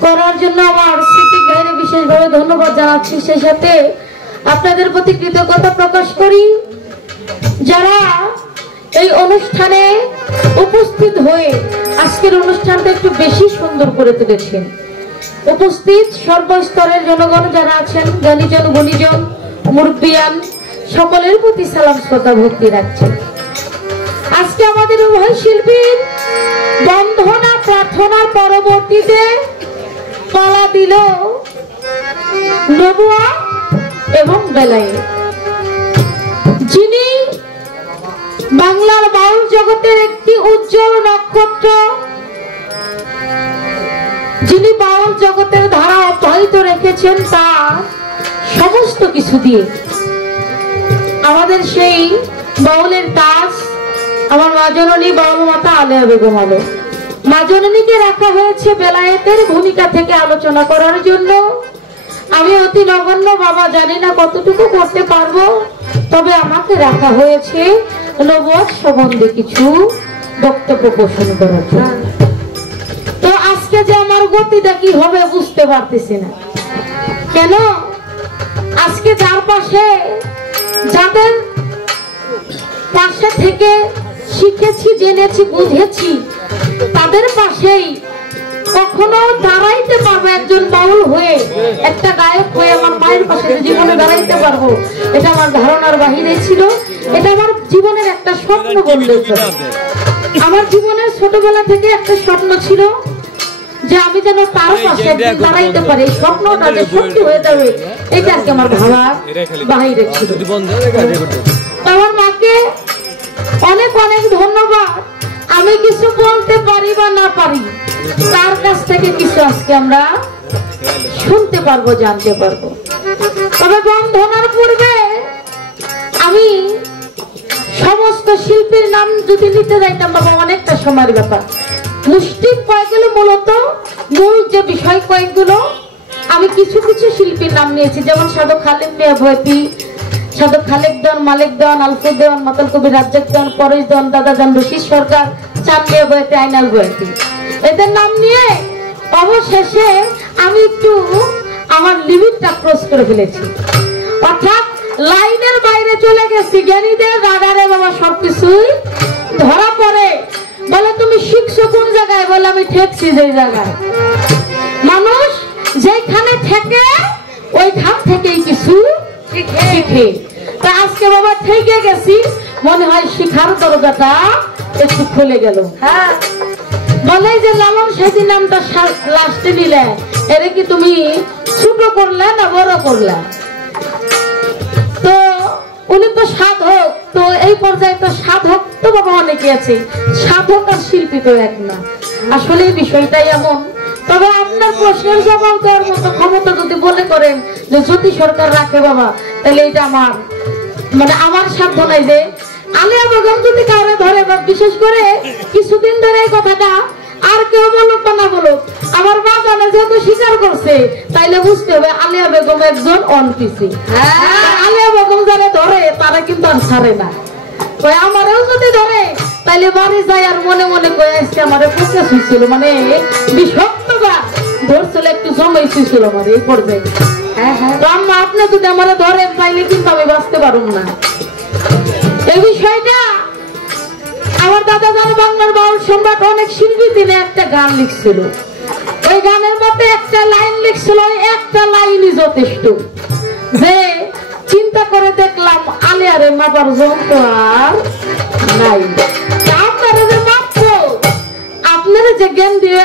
করার জন্য আমার স্মৃতি ভাইকে বিশেষভাবে ধন্যবাদ জানাচ্ছি। সেই সাথে আপনাদের প্রতি কৃতজ্ঞতা প্রকাশ করি যারা এই অনুষ্ঠানে উপস্থিত হয়ে আজকের অনুষ্ঠানটা একটু বেশি সুন্দর করে তুলেছেন। উপস্থিত সর্বস্তরের জনগণ যারা আছেন, জ্ঞানীজন গুণীজন মুরব্বিয়ান সকলের প্রতি সালাম শ্রদ্ধা ভক্তি রাখছেন। আজকে আমাদের উভয় শিল্পীর বন্ধনা প্রার্থনার পরবর্তীতে পালা দিল নবুয়া এবং বেলায়েত, যিনি বাংলার বাউল জগতের একটি উজ্জ্বল নক্ষত্র, যিনি বাউল জগতের ধারা অব্যাহত রেখেছেন তার সমস্ত কিছু দিয়ে। আমাদের সেই বাউলের তাজ আমার মা জননী বাউল মাতা আলেয়া বেগম আলো, মা জননীকে রাখা হয়েছে বেলায়েতের ভূমিকা থেকে আলোচনা করার জন্য। আমি অতি নগণ্য বাবা, জানি না কতটুকু করতে পারবো, তবে আমাকে রাখা হয়েছে নবুয়ত সম্বন্ধে কিছু বক্তব্য পোষণ করার জন্য। তো আজকে যে আমার গতিটা কি হবে বুঝতে পারতেছি না কেন। আজকে যার পাশে, যাদের পাশে থেকে শিখেছি, জেনেছি, বুঝেছি, তাদের পাশেই কখনো দাঁড়াইতে পারবো একজন বাউল হয়ে, একটা গায়ক হয়ে আমার মায়ের পাশে জীবনে দাঁড়াইতে পারবো, এটা আমার ধারণার বাহিরে ছিল। এটা আমার জীবনের একটা স্বপ্ন বললে চলে। আমার জীবনের ছোটবেলা থেকে একটা স্বপ্ন ছিল যে আমি যেন তার পাশে দাঁড়াইতে পারি, স্বপ্নটা যে সত্যি হয়ে যাবে, এটা আর কি আমার ভাবার বাহিরে ছিল। আমার মাকে অনেক অনেক ধন্যবাদ। আমি কিছু বলতে পারি বা না পারি, তার কাছ থেকে কিছু আজকে আমরা শুনতে পারবো, জানতে পারবো। তবে বন্ধনার পূর্বে আমি সমস্ত শিল্পীর নাম যদি নিতে যাইতাম বাবা, অনেকটা সময়ের ব্যাপার। মুষ্টিক কয়েকগুলো, মূলত মূল যে বিষয় কয়েকগুলো, আমি কিছু কিছু শিল্পীর নাম নিয়েছি, যেমন সাধক খালেক মিয়া ভয়তি, সাধক খালেক দেওয়ান, মালিক দেওয়ান, আলফুদ দেওয়ান, মাতাল কবি রাজ্জাক দেওয়ান, পরেশ দেওয়ান, দাদা দেওয়ান, রশিদ সরকার, চাঁদ মিয়া ভয়তি, আইনাল ভয়তি, এদের নাম নিয়ে অবশেষে আমি একটু আমার লিমিটটা ক্রস করে ফেলেছি, অর্থাৎ লাইনের বাইরে চলে গেছি। জ্ঞানীদের রাডারে বাবা সবকিছুই ধরা পড়ে। বলে তুমি শিখছো কোন জায়গায়? বলে আমি ঠেকছি যে জায়গায়। মানুষ যেখানে ঠেকে ওইখান থেকেই কিছু শিখে। তা আজকে বাবা ঠেকে গেছি, মনে হয় শিখার দরজাটা একটু খুলে গেল। হ্যাঁ, বলে যে লালন সাঁইজি নামটা লাস্টে নিলে, এর কি তুমি ছোট করলে না বড় করলে? তো উনি তো সাধক, তো এই পর্যায়ে তো সাধক তো বাবা অনেকে আছে, সাধক আর শিল্পী তো এক না। আসলে এই বিষয়টাই এমন। তবে আপনার প্রশ্নের জবাব দেওয়ার মতো ক্ষমতা যদি বলে করেন যে জ্যোতি সরকার রাখে বাবা, তাহলে এটা আমার আমার সাধ্য নাই যে আলেয়া বেগম যদি কাউরে ধরে, বা বিশেষ করে কিছুদিন ধরে এই কথাটা আর কেউ বলুক বা না বলুক, আমার বাজানে যেহেতু স্বীকার করছে, তাইলে বুঝতে হবে আলেয়া বেগম একজন অনপিসি। আলেয়া বেগম যারা ধরে তারা কিন্তু আর ছাড়ে না। আমারও যদি ধরে তাইলে বাড়ি যায় আর মনে মনে কয়ে আসছে আমারে পুষে শুয়েছিল, মানে বিষক্তবা ধরছিল, একটু জমাই শুয়েছিল আমার এই পর্যায়ে। আম্মা আপনি যদি আমার ধরেন তাইলে কিন্তু আমি বাঁচতে পারব না। এই বিষয়টা আমার দাদা যান বাংলার বাউল সম্রাট অনেক শিল্পী দিনে একটা গান লিখছিল। ওই গানের মধ্যে একটা লাইন লিখছিল, একটা লাইনই যথেষ্ট, যে চিন্তা করে দেখলাম আলেয়ারে মাপার যন্ত্র আর নাই। আপনারা যে মাপবো, আপনারা যে জ্ঞান দিয়ে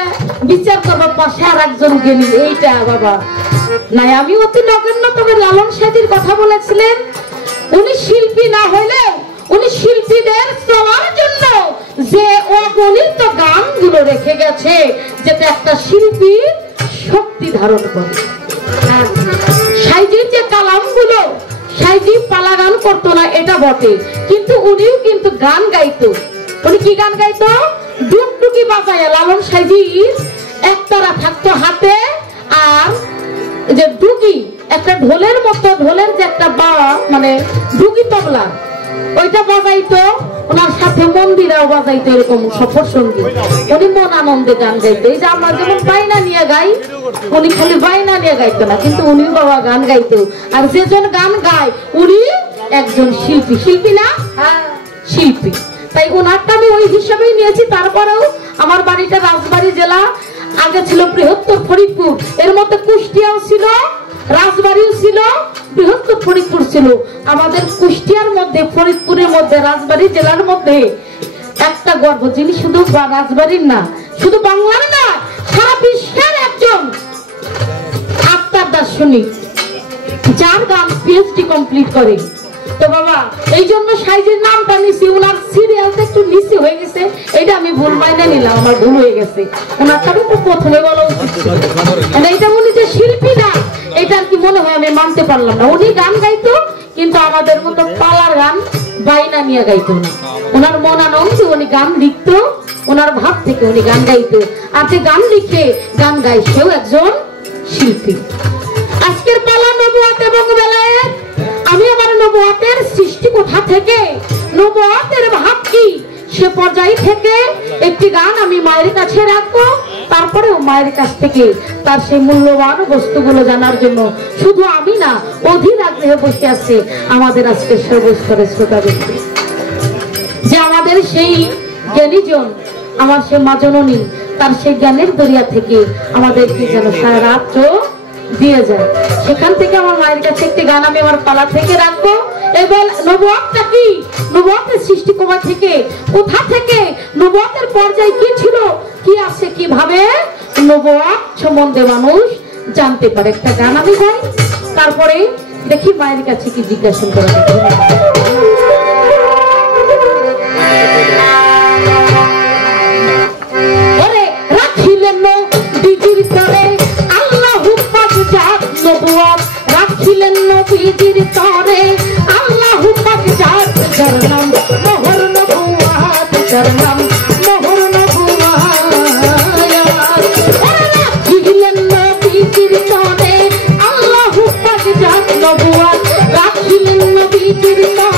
বিচার করবার পাশে আর একজন জ্ঞানী, এইটা বাবা নাই। আমি অতি নগণ্য। তবে লালন সাঁইজির কথা বলেছিলেন, উনি শিল্পী না হইলে উনি শিল্পীদের চলার জন্য যে অগণিত গানগুলো রেখে গেছে, যেটা একটা শিল্পী শক্তি ধারণ করে। সাঁইজির যে কালামগুলো, সাঁইজি পালা গান করতো না এটা বটে, কিন্তু উনিও কিন্তু গান গাইতো। উনি কি গান গাইতো? ডুগডুগি বাজায়। লালন সাঁইজির একতারা থাকতো হাতে, আর যে ডুগি একটা ঢোলের মতো, ঢোলের যে একটা বা মানে ডুগি তবলা, ওইটা বাজাইতো। ওনার সাথে মন্দিরাও বাজাইতো, এরকম সফর সঙ্গী। উনি মন আনন্দে গান গাইতো। এই যে আমরা যেমন বাইনা নিয়ে গাই, উনি খালি বায়না নিয়ে গাইতো না, কিন্তু উনি বাবা গান গাইতো। আর যেজন গান গায় উনি একজন শিল্পী। শিল্পী না? শিল্পী। তাই ওনারটা আমি ওই হিসাবেই নিয়েছি। তারপরেও আমার বাড়িটা রাজবাড়ী জেলা, আগে ছিল বৃহত্তর ফরিদপুর, এর মধ্যে কুষ্টিয়াও ছিল, রাজবাড়িও ছিল, বৃহত্তর ফরিদপুর ছিল। আমাদের কুষ্টিয়ার মধ্যে, ফরিদপুরের মধ্যে, রাজবাড়ী জেলার মধ্যে একটা গর্ব, যিনি শুধু রাজবাড়ির না, শুধু বাংলার না, সারা বিশ্বের একজন আত্মার দার্শনিক, যার গান পিএইচডি কমপ্লিট করে। তো বাবা এই জন্য সাইজের নামটা নিছি, ওনার সিরিয়ালটা একটু নিচে হয়ে গেছে, এটা আমি ভুল মাইনে নিলাম, আমার ভুল হয়ে গেছে। ওনার তাহলে তো প্রথমে বলা উচিত ছিল। এটা উনি যে শিল্পী না, এটা আর কি মনে হয় আমি মানতে পারলাম না। উনি গান গাইতো, কিন্তু আমাদের মতো পালার গান বাইনা নিয়ে গাইতো না। ওনার মন আনন্দে উনি গান লিখতো, ওনার ভাব থেকে উনি গান গাইতো। আর যে গান লিখে গান গায় সেও একজন শিল্পী। আজকের পালা নবুয়াত এবং বেলায়েত। আমি আমার নবুয়াতের সৃষ্টি কোথা থেকে, নবুয়াতের ভাব কি, সে পর্যায় থেকে একটি গান আমি মায়ের কাছে রাখবো। তারপরেও মায়ের কাছ থেকে তার সেই মূল্যবান বস্তুগুলো জানার জন্য শুধু আমি না, অধীর আগ্রহে বসে আছে আমাদের আজকে সর্বস্তরের শ্রোতাবৃন্দ, যে আমাদের সেই জ্ঞানীজন, আমার সে মা জননী, তার সেই জ্ঞানের দরিয়া থেকে আমাদেরকে যেন সারা রাত্র দিয়ে যায়। সেখান থেকে আমার মায়ের কাছে একটি গান আমি আমার পালা থেকে রাখবো। এবার নবুয়াতটা কি, নবুয়াতের সৃষ্টি থেকে, কোথা থেকে, নবুয়াতের পর্যায় কি ছিল, কি আছে, কিভাবে নবুয়াত সম্বন্ধে মানুষ জানতে পারে। একটা গান আমি গাই, তারপরে দেখি মায়ের কাছে কি জিজ্ঞাসা করা যায়। রাখিলেন নবীজির তরে আল্লাহু পাক জাত, যার নাম মোহর নবুয়াত, যার নাম মোহর নবুয়াত। রাখিলেন নবীজির তরে আল্লাহু পাক জাত নবুয়াত, রাখিলেন নবীজির তরে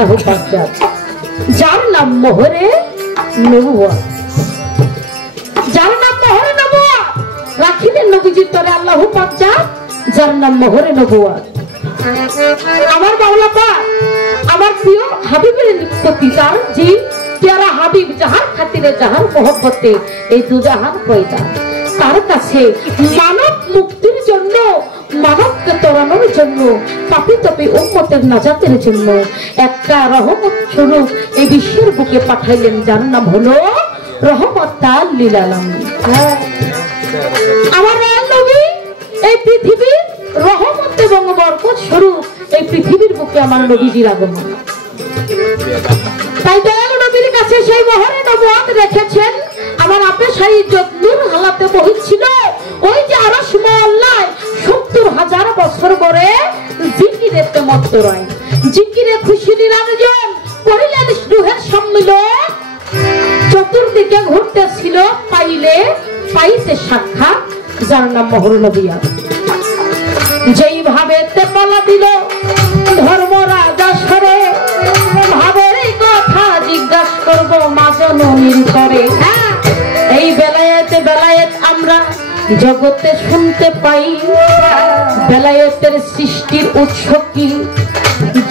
আল্লাহ পাক যার নাম মোহরে নবুয়ত, যার নাম মোহরে নবুয়ত রাখিলেন নবীজির তরে আল্লাহ পাক যার নাম মোহরে নবুয়ত। আমার মাওলা পাক আমার প্রিয় হাবিবের প্রতি তার যে প্যারা হাবিব যাহার খাতিরে যাহার মহব্বতে এই দুজাহান পয়দা, তার কাছে মানব মুক্তির জন্য, মানবকে তরানোর জন্য, পাপী তাপী উম্মতের নাজাতের জন্য একটা রহমত স্বরূপ এই বিশ্বের বুকে পাঠাইলেন, যার নাম হলো রহমতাল লিল আলামিন। আমার নবী এই পৃথিবীর রহমত এবং বরকত স্বরূপ এই পৃথিবীর বুকে আমার নবীজির আগমন। তাই দয়ালু নবীর কাছে সেই মোহরে নবুয়ত রেখেছেন। আমার আপে শাহী যত্নুর হালাতে বহিছিল ওই যে আরশ মহল্লায় ৭০,০০০ বছর পরে জিকিরেতে মত্ত রয়, জিকিরে খুশি নিরঞ্জন করিলেন রূহের সম্মিলন। চতুর্দিকে ঘুরতেছিল পাইলে পাইতে সাক্ষাৎ, যার নাম মোহরে নবুয়ত। যেই ভাবে তেপলা দিল ধর্মরাজা সরে, ভাবের কথা জিজ্ঞাসা করবো মা জননীর করে। এই বেলায়েতে বেলায়েত আমরা জগতে শুনতে পাই, বেলায়েতের সৃষ্টির উৎস কি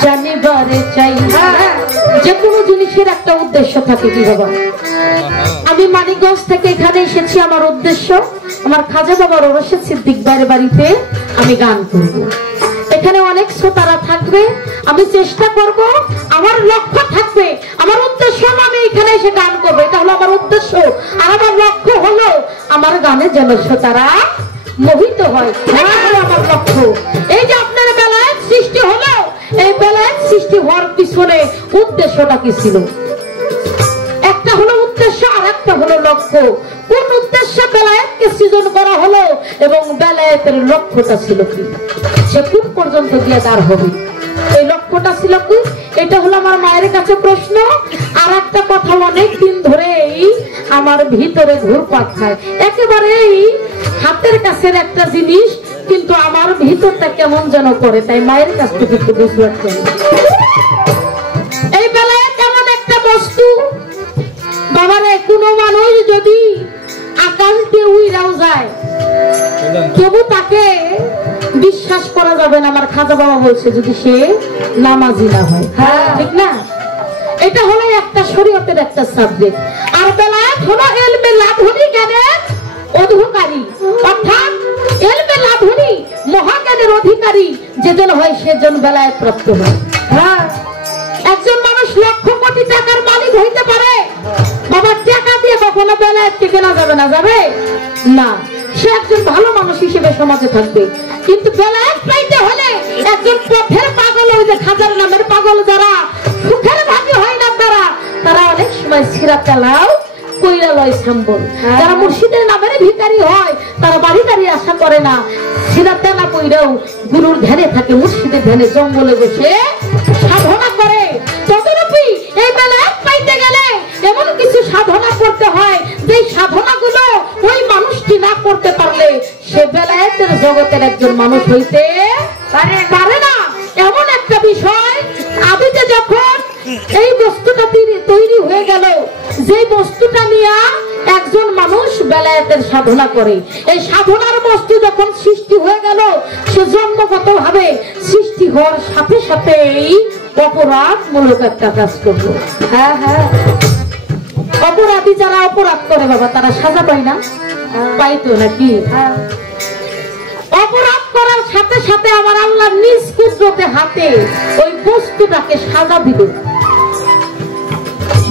জানিবারে চাই। যে কোনো জিনিসের একটা উদ্দেশ্য থাকে কি বাবা। আমি মানিকগঞ্জ থেকে এখানে এসেছি, আমার উদ্দেশ্য আমার খাজা বাবার রশিদ সিদ্দিক ভাইয়ের বাড়িতে আমি গান করব। এখানে অনেক শ্রোতারা থাকবে, আমি চেষ্টা করব, আমার লক্ষ্য থাকবে, আমার উদ্দেশ্য আমি এখানে এসে গান করবো, এটা হলো আমার উদ্দেশ্য। আর আমার লক্ষ্য হলো আমার গানে যেন শ্রোতারা মোহিত হয়, এটা হলো আমার লক্ষ্য। এই যে আপনার বেলায়েত সৃষ্টি হলো, এই বেলায়েত সৃষ্টি হওয়ার পিছনে উদ্দেশ্যটা কি ছিল? একটা হলো উদ্দেশ্য আর একটা হলো লক্ষ্য। কোন উদ্দেশ্যে বেলায়েতকে সৃজন করা হলো এবং বেলায়েতের লক্ষ্যটা ছিল কি, সে কোন পর্যন্ত গিয়ে দাঁড় হবে, এই লক্ষ্যটা ছিল কি? এটা হলো আমার মায়ের কাছে প্রশ্ন। আর একটা কথা অনেক দিন ধরেই আমার ভিতরে ঘুরপাক খায়, একেবারেই হাতের কাছের একটা জিনিস, কিন্তু আমার ভিতরটা কেমন যেন করে, তাই মায়ের কাছ থেকে একটু বুঝবার চাই। এই বেলায়েত এমন একটা বস্তু বাবারে, কোনো মানুষ যদি আকাশ দিয়ে উইরাও যায় তবু তাকে বিশ্বাস করা যাবে না। আমার খাজা বাবা বলছে যদি সে নামাজি না হয়, ঠিক না? এটা হলো একটা শরীয়তের একটা সাবজেক্ট। আর বেলায়েত হলো ইলমে লাদুনী জ্ঞানের অধিকারী, অর্থাৎ ইলমে লাদুনী মহাজ্ঞানের অধিকারী যেজন হয় সেজন বেলায়েত প্রাপ্ত হয়। একজন মানুষ লক্ষ কোটি টাকার মালিক হইতে পারে, বাবা টাকা দিয়ে কখনো বেলায়েতকে কেনা যাবে না, যাবে না। সে একজন ভালো মানুষ হিসেবে সমাজে থাকবে, কিন্তু বেলায়েত পাইতে হলে একজন পথের পাগল, ওই যে খাজার নামের পাগল যারা সুখের ভাগী হয় না, তারা অনেক সময় সিরাত চালাও কইরা লয় সম্বল। যারা মুর্শিদের নামের ভিখারি হয় তারা বাড়ি গাড়ি আশা করে না, সিরাত চালা কইরাও গুরুর ধ্যানে থাকে, মুর্শিদের ধ্যানে জঙ্গলে বসে সাধনা করে। তদরূপী এই বেলায়েত পাইতে গেলে এমন কিছু সাধনা করতে হয় যে সাধনাগুলো ওই মানুষটি না করতে পারলে সে বেলায়েতের জগতের একজন মানুষ হইতে পারে না। এমন একটা বিষয় আদিতে যখন এই বস্তুটা তৈরি হয়ে গেল, যে বস্তুটা নিয়ে একজন মানুষ বেলায়েতের সাধনা করে, এই সাধনার বস্তু যখন সৃষ্টি হয়ে গেল, সে জন্মগত ভাবে সৃষ্টি হওয়ার সাথে সাথেই অপরাধমূলক একটা কাজ করলো। অপরাধী যারা অপরাধ করে বাবা তারা সাজা পায় না, পাইতো নাকি? অপরাধ করার সাথে সাথে আমার আল্লাহ নিজ কুদরতে হাতে ওই বস্তুটাকে সাজা দিল,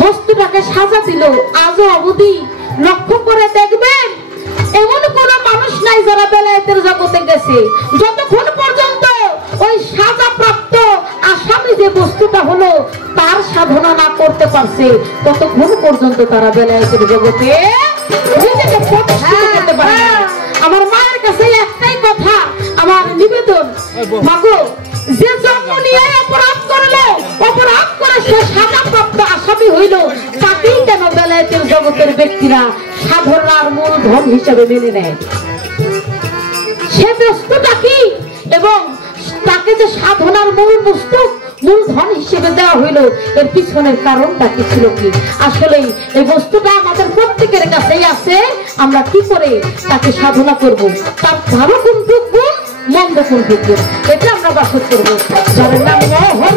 বস্তুটাকে সাজা দিল। আজও অবধি লক্ষ্য করে দেখবেন এমন কোন মানুষ নাই যারা বেলায়েতের জগতে গেছে, যতক্ষণ পর্যন্ত ওই সাজা প্রাপ্ত আসামি যে বস্তুটা হলো তার সাধনা না করতে পারছে, ততক্ষণ পর্যন্ত তারা বেলায়েতের জগতে নিজেকে প্রতিষ্ঠিত করতে পারে। আমার মায়ের কাছে একটাই কথা, আমার নিবেদন, মাগো যে জন্ম নিয়ে অপরাধ করলো, অপরাধ করে সে সাজা প্রাপ্ত আসামি হইল, তাকেই কেন বেলায়েতের জগতের ব্যক্তিরা সাধনার মূল ধন হিসেবে মেনে নেয়? সে বস্তুটা কি এবং তাকে যে সাধনার মূল বস্তু মূলধন হিসেবে দেওয়া হইলো, এর পিছনের কারণটা কি ছিল? কি আসলে এই বস্তুটা আমাদের প্রত্যেকের কাছেই আছে। আমরা কি করে তাকে সাধনা করব, তার ভালো কোন গুণ, মন্দ কোন গুণ, এটা আমরা বাসর করবো। যার নাম মোহর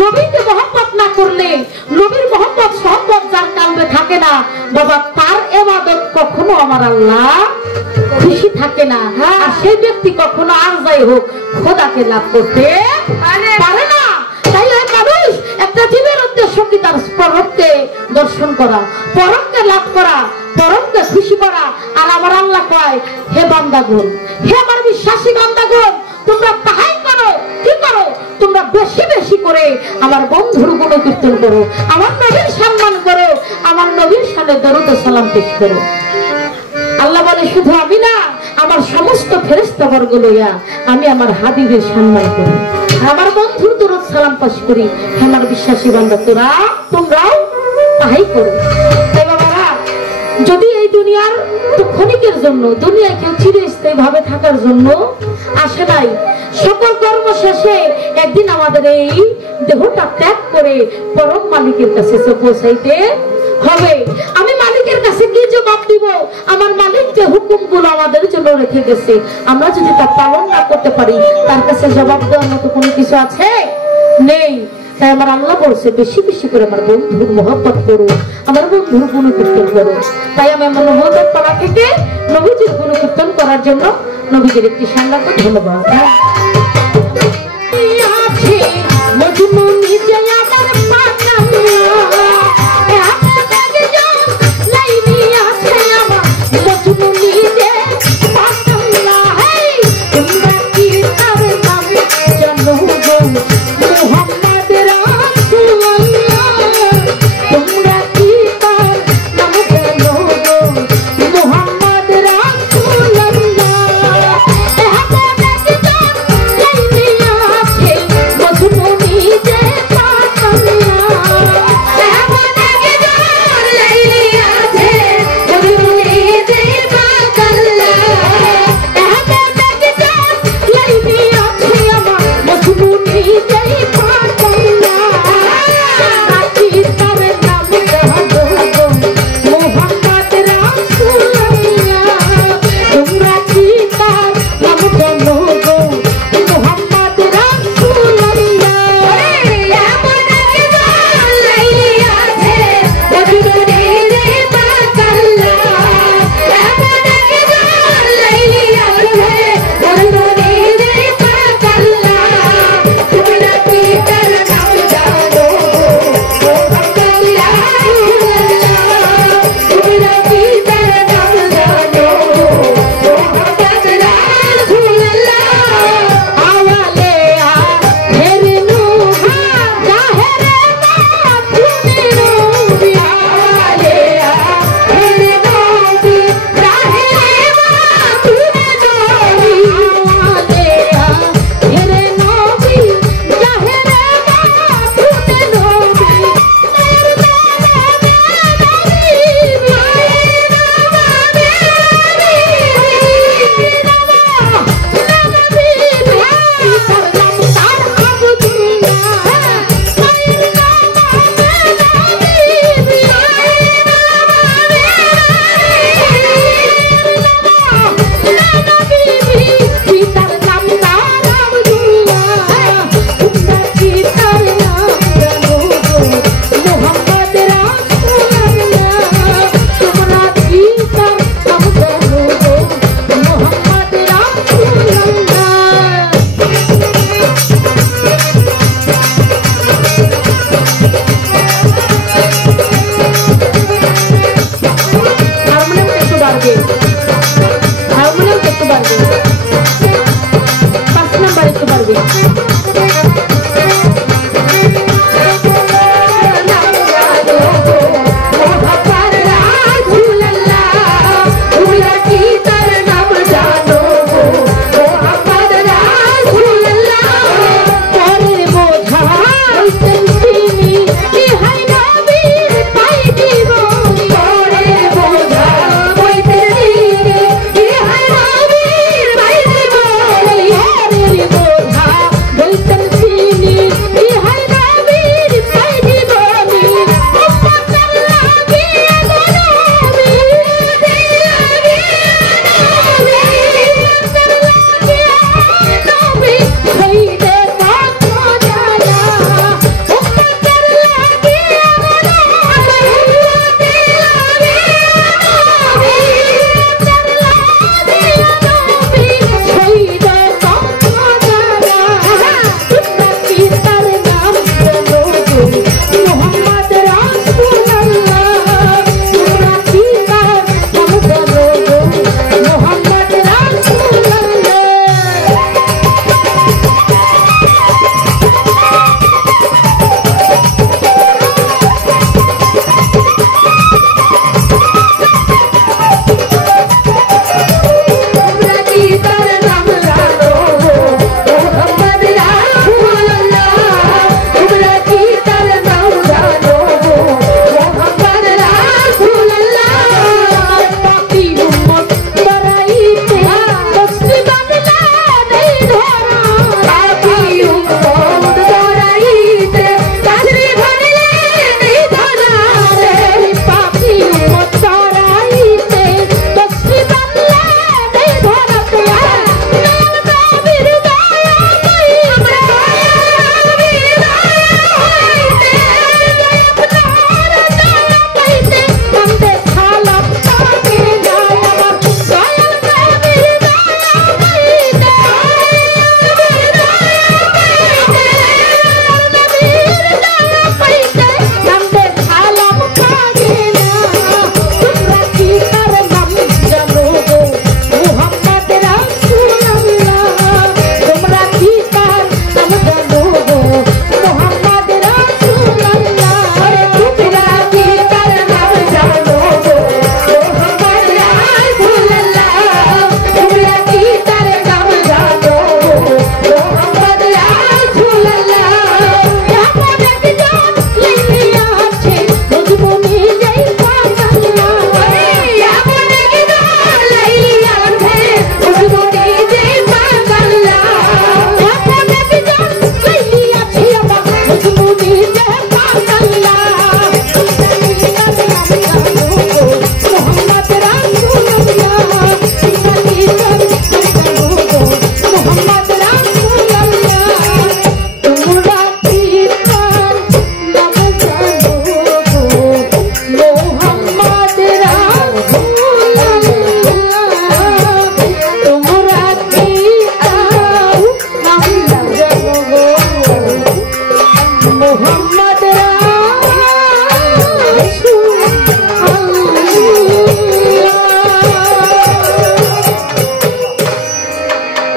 নবীকে মহব্বত না করলে, নবীর মহব্বত সহবত যার কালবে থাকে না বাবা, তার ইবাদত কখনো আমার আল্লাহ খুশি থাকে না। আর সেই ব্যক্তি কখনো আর যাই হোক খোদাকে লাভ করতে পারে না। তাই ওই মানুষ একটা জীবের উদ্দেশ্য কি তার পরমকে দর্শন করা, পরমকে লাভ করা, পরমকে খুশি করা। আর আমার আল্লাহ কয়, হে বান্দাগণ, হে আমার বিশ্বাসী বান্দাগণ, তোমরা তাহাই করো। কি করো? তোমরা বেশি বেশি করে আমার বন্ধুর গুণ কীর্তন করো, আমার নবীর সম্মান করো, আমার নবীর সামনে দরুদ ও সালাম পেশ করো। আল্লাহ বলে, শুধু আমি না, আমার সমস্ত ফেরেশতাবর্গ লইয়া আমি আমার হাবিবের সম্মান করি, আমার বন্ধুর দরুদ সালাম পেশ করি। আমার বিশ্বাসী বান্দা, তোমরাও তাহাই করো। তাই বাবারা, যদি এই দুনিয়ার তো ক্ষণিকের জন্য, দুনিয়ায় কেউ চিরস্থায়ী ভাবে থাকার জন্য আসে নাই, সকল কর্ম শেষে একদিন আমাদের এই দেহটা ত্যাগ করে পরম মালিকের কাছে পৌঁছাইতে হবে। আমি মালিকের কাছে কি জবাব দিব? আমার মালিক যে হুকুমগুলো আমাদের জন্য রেখে গেছে, আমরা যদি তা পালন না করতে পারি, তার কাছে জবাব দেওয়ার মতো কোনো কিছু আছে? নেই। তাই আমার আল্লাহ বলছে বেশি বেশি করে আমার বন্ধুর মহব্বত করো, আমার বন্ধুর গুণকীর্তন করো। তাই আমি আমার মহব্বত পাড়া থেকে নবীজির গুণকীর্তন করার জন্য নবীজির একটি সংলাপ। ধন্যবাদ।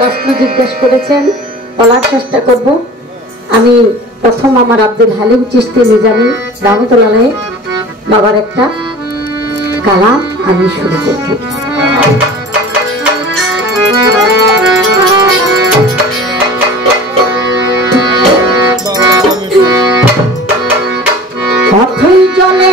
প্রশ্ন জিজ্ঞেস করেছেন, বলার চেষ্টা করব। আমি প্রথম আমার আব্দুল হালিম চিশতি নিজামী রহমতুল্লাহ আলাইহি বাবার একটা কালাম আমি শুরু করছি। পথই চলে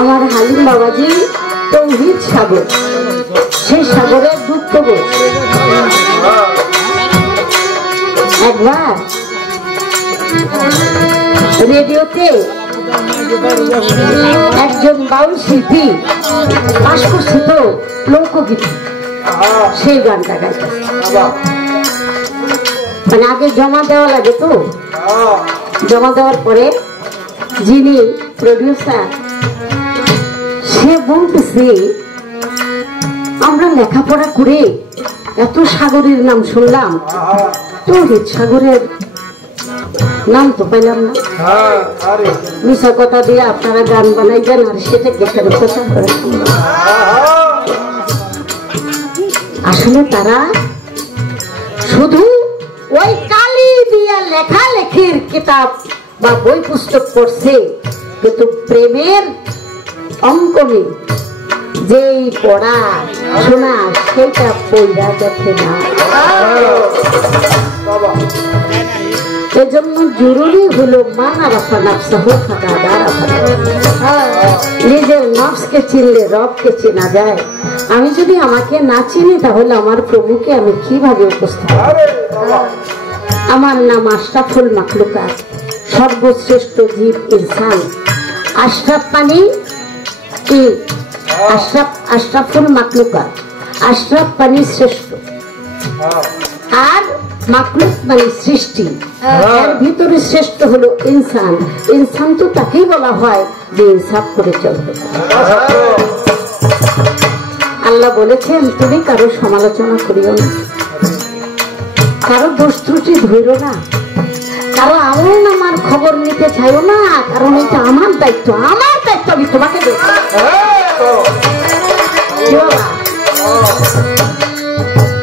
আমার হালিম বাবাজি তৌহিদ সাগর, সেই সাগরের দুঃখ একবার রেডিওতে একজন বাউল শিল্পী পাশ করছে তো লোকগীত, সেই গানটা গাইছে। মানে আগে জমা দেওয়া লাগে তো, জমা দেওয়ার পরে যিনি প্রডিউসার সে বলতেছে আমরা লেখাপড়া করে এত সাগরের নাম শুনলাম, তৌহিদ সাগরের নাম তো পাইলাম না। মিশা কথা দিয়ে আপনারা গান বানাইবেন আর সেটাকে প্রচার করেন। আসলে তারা শুধু ওই কালি দিয়া লেখালেখির কিতাব বা বই পুস্তক পড়ছে, কিন্তু প্রেমের অঙ্কনে যেই পড়া শোনা সেইটা পড়া দেখে না। এজন্য জরুরি হলো নিজের নফসকে চিনলে রবকে চেনা যায়। আমি যদি আমাকে না চিনি তাহলে আমার প্রভুকে আমি কিভাবে উপস্থিত? আমার নাম আশরাফুল মাখলুকাত, সর্বশ্রেষ্ঠ জীব ইনসান। আশরাফ পানি কি? আশরাফুল মাখলুকাত, আশরাফ পানি শ্রেষ্ঠ, আর মাখলুক মানে সৃষ্টি, এর ভিতরে শ্রেষ্ঠ হলো ইনসান। ইনসান তো তাকেই বলা হয় যে ইনসাফ করে চলবে। আল্লাহ বলেছেন তুমি কারো সমালোচনা করিও না, কারো দোষ ত্রুটি ধরো না, কারো আমল নামার খবর নিতে চাইও না, কারণ এটা আমার দায়িত্ব। আমার দায়িত্ব আমি তোমাকে দেব।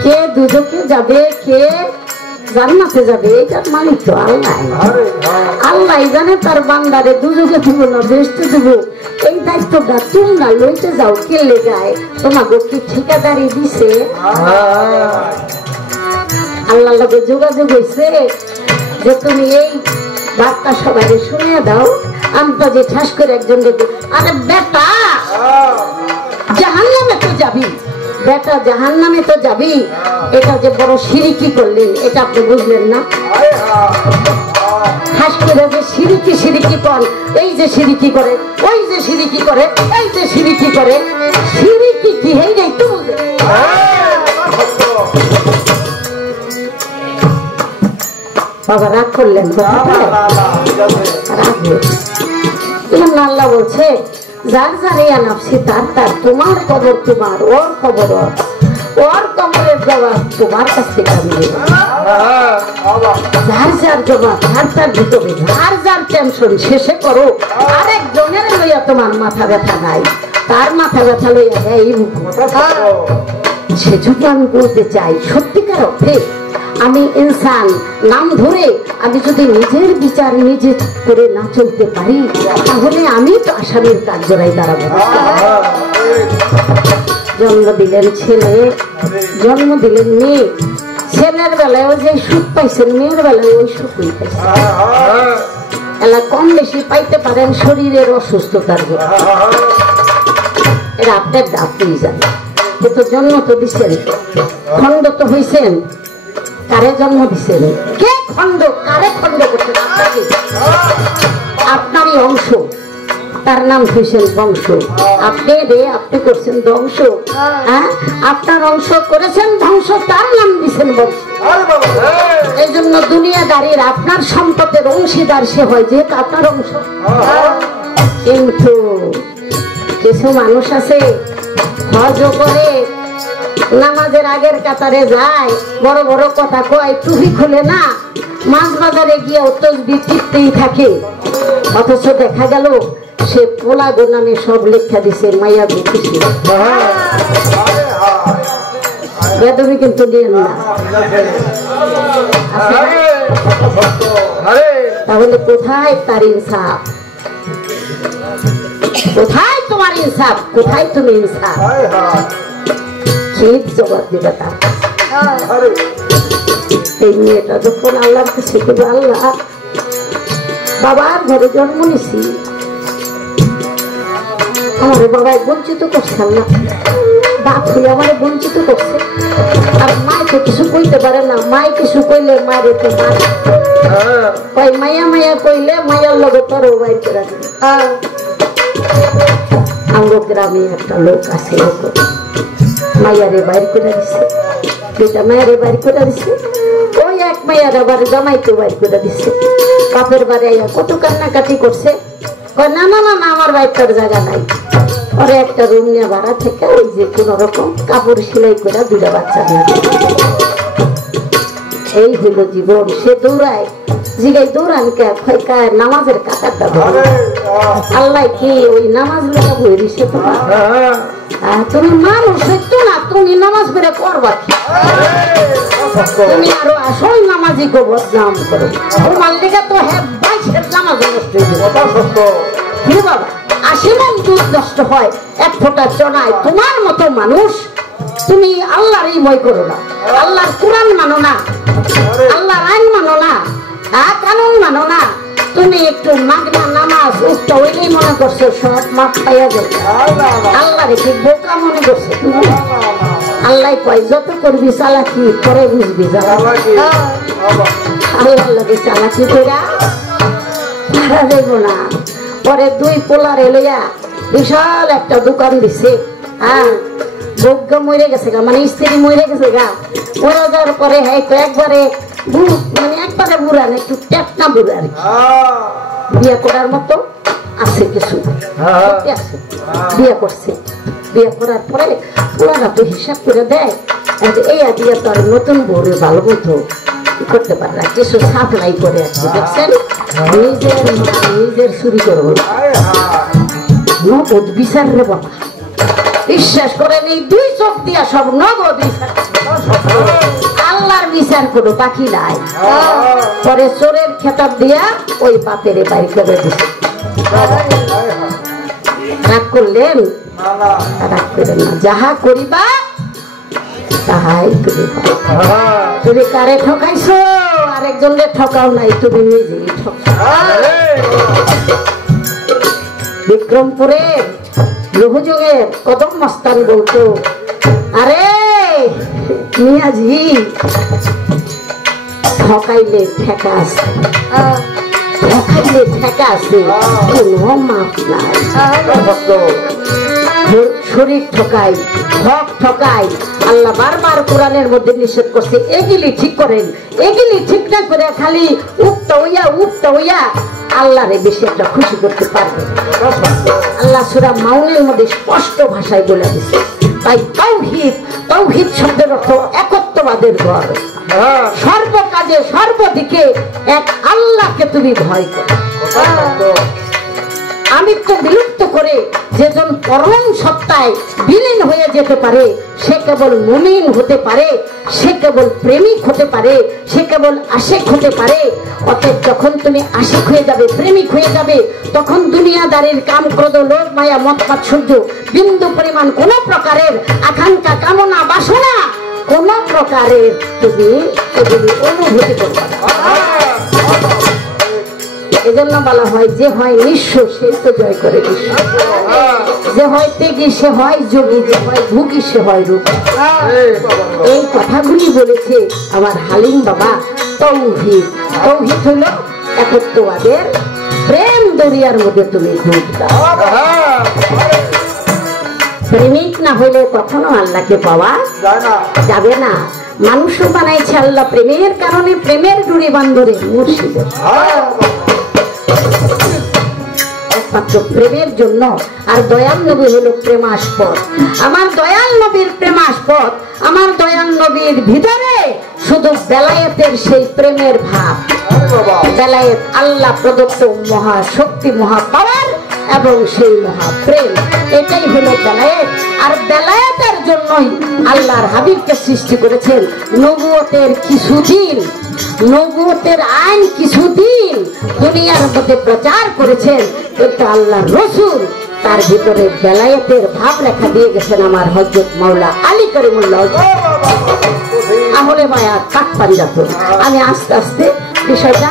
কে দুজকে যাবে, কে জান্নাতে যাবে, এটার মালিক তো আল্লাহ। আল্লাহ জানে তার বান্দারে দুজকে দিব না বেহেশতে দিব। এই দায়িত্বটা তোমরা লইতে যাও। কে লেগায় তোমাকে কি ঠিকাদারি দিছে? আল্লাহর লগে যোগাযোগ হয়েছে যে তুমি এই বার্তা সবাই শুনিয়ে দাও। আমি তো যে ঠাস করে একজন দেখি, আরে বেটা জাহান্নামে তো যাবি, বেটা জাহান্নামে তো যাবি, এটা যে বড় সিরিকি করলেন এটা আপনি বুঝলেন না? ঠাস করে যে সিরিকি সিরিকি কর, এই যে সিরিকি করে, ওই যে সিরিকি করে, এই যে সিরিকি করে, সিরিকি কি এই নাই তো বুঝলেন? বাবা রাগ করলেন, আল্লাহ বলছে যার যার ইয়া নাফসি তার তার, তোমার কবর তোমার, ওর কবর ওর, ওর কবরের জবাব তোমার কাছ থেকে আমি নেব। যার যার জবাব যার তার ভিতরে, যার যার টেনশন শেষে করো। আরেকজনের লইয়া তোমার মাথা ব্যথা নাই, তার মাথা ব্যথা লইয়া এই সেজন্য আমি বলতে চাই সত্যিকার অর্থে আমি ইনসান নাম ধরে আমি যদি নিজের বিচার নিজে করে না চলতে পারি তাহলে আমি তো আসামির কার্যরাই দাঁড়াবো। জন্ম দিলেন ছেলে, জন্ম দিলেন মেয়ে, ছেলের বেলায় যে সুখ পাইছেন মেয়ের বেলায় ওই সুখই পাইছেন। এলা কম বেশি পাইতে পারেন শরীরের অসুস্থতার জন্য, এটা আপনার আপনি জানেন। কিন্তু জন্ম তো দিচ্ছেন, খন্ড তো হয়েছেন, কারে জন্ম দিচ্ছেন? কে খন্ড, কারে খন্ড করছেন? আপনাকে, আপনারই অংশ, তার নাম হয়েছেন বংশ। আপনি রে আপনি করছেন ধ্বংস, হ্যাঁ আপনার অংশ করেছেন ধ্বংস, তার নাম দিচ্ছেন বংশ। এই জন্য দুনিয়াদারির আপনার সম্পদের অংশীদার সে হয় যেহেতু আপনার অংশ। কিন্তু কিছু মানুষ আছে হজ করে, নামাজের আগের কাতারে যায়, বড় বড় কথা কয়, টুপি খুলে না, মাছ বাজারে গিয়ে তসবিহ টিপতেই থাকে, অথচ দেখা গেল সে পোলা গোনামে সব লেখা দিছে মাইয়া বেশি। বেদবি কিন্তু নিয়েন না। তাহলে কোথায় তার ইনসাফ? কোথায় তোমার ইনসাফ? কোথায় তুমি ইনসাফ? ঠিক জবাব দিবে তার। এই মেয়েটা যখন আল্লাহর কাছে বলবে, আল্লাহ বাবার ঘরে জন্ম নিছি, আমার বাবাই বঞ্চিত করছে, আল্লাহ বাপ হয়ে আমার বঞ্চিত করছে, আর মায় তো কিছু কইতে পারে না, মায় কিছু কইলে মায়ের তো মায় মায়া মায়া কইলে মায়ার লগে তোর বাইর করে দিবে। আমার গ্রামে একটা লোক আছে, মায়ারে বাইর করে দিছে, দুইটা মায়ারে বাইর করে দিছে, ওই এক মায়ার আবার জামাইতে বাইর করে দিছে। বাপের বাড়ি কত কান্নাকাটি করছে, না না না না আমার বাইরটার জায়গা নাই, পরে একটা রুম নিয়ে ভাড়া থেকে ওই যে কোন রকম কাপড় সেলাই করে দুটা বাচ্চা নিয়ে, এই হলো জীবন। সে দৌড়ায়, জিগাই দৌড়ান কে নামাজের কাতারটা ধরে, আল্লাহ কি ওই নামাজ লেখা বই দিছে তোমার? তুমি মানুষ হইতো না, তুমি নামাজ বেড়ে করবা কি? তুমি আরো আসল নামাজি গো বদনাম করো, তোমার লেখা তো হ্যাঁ বাইশের নামাজ নষ্ট হয়ে বাবা। 80 মণ দুধ নষ্ট হয় এক ফোঁটা চনায়। তোমার মতো মানুষ তুমি আল্লাহর ভয় করো না, আল্লাহর কোরআন মানো না, আল্লাহর আইন মানো না, কানুন মানো না। তুমি একটু মাগনা নামাজ উঠতে হইলেই মনে করছো সব মাপ পাইয়া যাবে। আল্লাহ রেখে বোকা মনে করছে। আল্লাহ কয় যত করবি চালাকি পরে বুঝবি, আল্লাহ লাগে চালাকি কইরা মারা যাইব না। পরে দুই পোলারে লইয়া বিশাল একটা দোকান দিছে, হ্যাঁ বৌগ মরে গেছে গা, মানে স্ত্রী মরে গেছে গা, মরে যাওয়ার পরে হয়তো একবারে মানে একবারে বুড়া না, একটু টেকনা বুড়া আর কি, বিয়ে করার মতো আছে কিছু আছে, বিয়ে করছে। বিয়ে করার পরে ওরা তো হিসাব করে দেয়, এই বিয়ে তো আর নতুন বউরে ভালো মতো করতে পারে না, কিছু সাপ্লাই করে আছে, দেখছেন নিজের চুরি করবো নগদ বিচার রে বাবা, বিশ্বাস করেন এই দুই চোখ দিয়া সব নগদ বিচার, আল্লাহর বিচার কোনো বাকি নাই। পরে চোরের খেতাব দিয়া ওই বাপেরে বাড়ি করে দিছে। রাগ করলেন? রাগ করেন না, যাহা করিবা তাহাই করিবা। তুমি কারে ঠকাইছো আর আরেকজনকে ঠকাও নাই, তুমি নিজেই ঠকাও। বিক্রমপুরের বহুযুগের কদম মস্তান বলতো, আরে মিয়াজি ঠকাইলে ঠেকা আছে, ঠকাইলে ঠেকা আছে, কোনো মাপ নাই। শরীর ঠকাই, হক ঠকাই, আল্লাহ বারবার কোরআনের মধ্যে নিষেধ করছে, এগুলি ঠিক করেন, এগুলি ঠিক না করে খালি উক্ত হইয়া আল্লাহরে বেশি একটা খুশি করতে পারবে। আল্লাহ সূরা মাউনের মধ্যে স্পষ্ট ভাষায় বলে দিচ্ছে। তাই তাওহীদ শব্দের অর্থ একত্ববাদের ঘর। সর্ব কাজে সর্বদিকে এক আল্লাহকে তুমি ভয় করো। আমিত্ব বিলুপ্ত করে যেজন পরম সত্তায় বিলীন হয়ে যেতে পারে, সে কেবল মুমিন হতে পারে, সে কেবল প্রেমিক হতে পারে, সে কেবল আশিক হতে পারে। অতএব যখন তুমি আশিক হয়ে যাবে, প্রেমিক হয়ে যাবে, তখন দুনিয়াদারির কাম, ক্রোধ, লোভ, মায়া, মদ, মাৎসর্য, বিন্দু পরিমাণ কোন প্রকারের আকাঙ্ক্ষা, কামনা, বাসনা, কোন প্রকারের তুমি এগুলি অনুভূতি করবে না। এজন্য বলা হয়, যে হয় নিঃস্ব সে তো জয় করে বিশ্ব, যে হয় ত্যাগী সে হয় যোগী, যে হয় ভোগী সে হয় রূপী। এই কথাগুলি বলেছে আমার হালিম বাবা। তাওহীদ হলো একত্ববাদের প্রেম দরিয়ার মধ্যে তুমি ডুব দাও। প্রেমিক না হইলে কখনো আল্লাহকে পাওয়া যাবে না। মানুষও বানাইছে আল্লাহ প্রেমের কারণে, প্রেমের ডুরি বান্ধরে মুর্শিদের, একমাত্র প্রেমের জন্য। আর দয়াল নবী হলো প্রেমাস্পদ। আমার দয়াল নবীর প্রেমাস্পদ, আমার দয়াল নবীর ভিতরে শুধু বেলায়েতের সেই প্রেমের ভাব। বেলায়েত আল্লাহ প্রদত্ত মহাশক্তি, মহাপাওয়ার এবং সেই মহাপ্রেম, এটাই হলো বেলায়েত। আর বেলায়েতের জন্যই আল্লাহর হাবিবকে সৃষ্টি করেছেন। নবুয়তের কিছুদিন, নবুয়তের আইন কিছুদিন দুনিয়ার মধ্যে প্রচার করেছেন, কিন্তু আল্লাহর রাসূল তার ভিতরে বেলায়েতের ভাব লেখা দিয়ে গেছেন আমার হযরত মাওলা আলী করিমুল্লাহ। আমলে মায়া কাক পাঞ্জাতুন। আমি আস্তে আস্তে বিষয়টা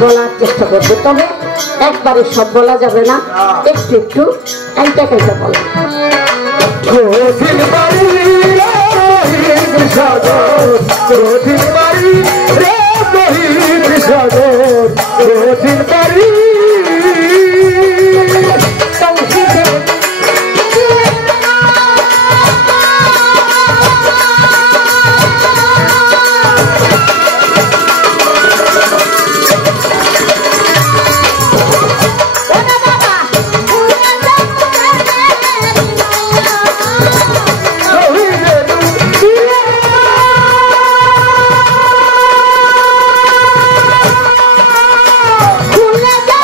বলার চেষ্টা করবো, তবে একবারে সব বলা যাবে না, একটু একটু একটা একটা বলা। খুলে যা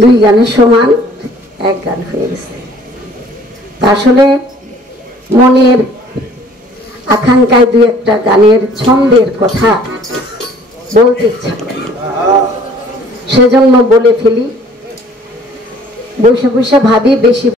দুই গানের সমান এক গান হয়ে গেছে। আসলে মনের আকাঙ্ক্ষায় দুই একটা গানের ছন্দের কথা বলতে ইচ্ছা করে, সেজন্য বলে ফেলি। বসে বসে ভাবি বেশি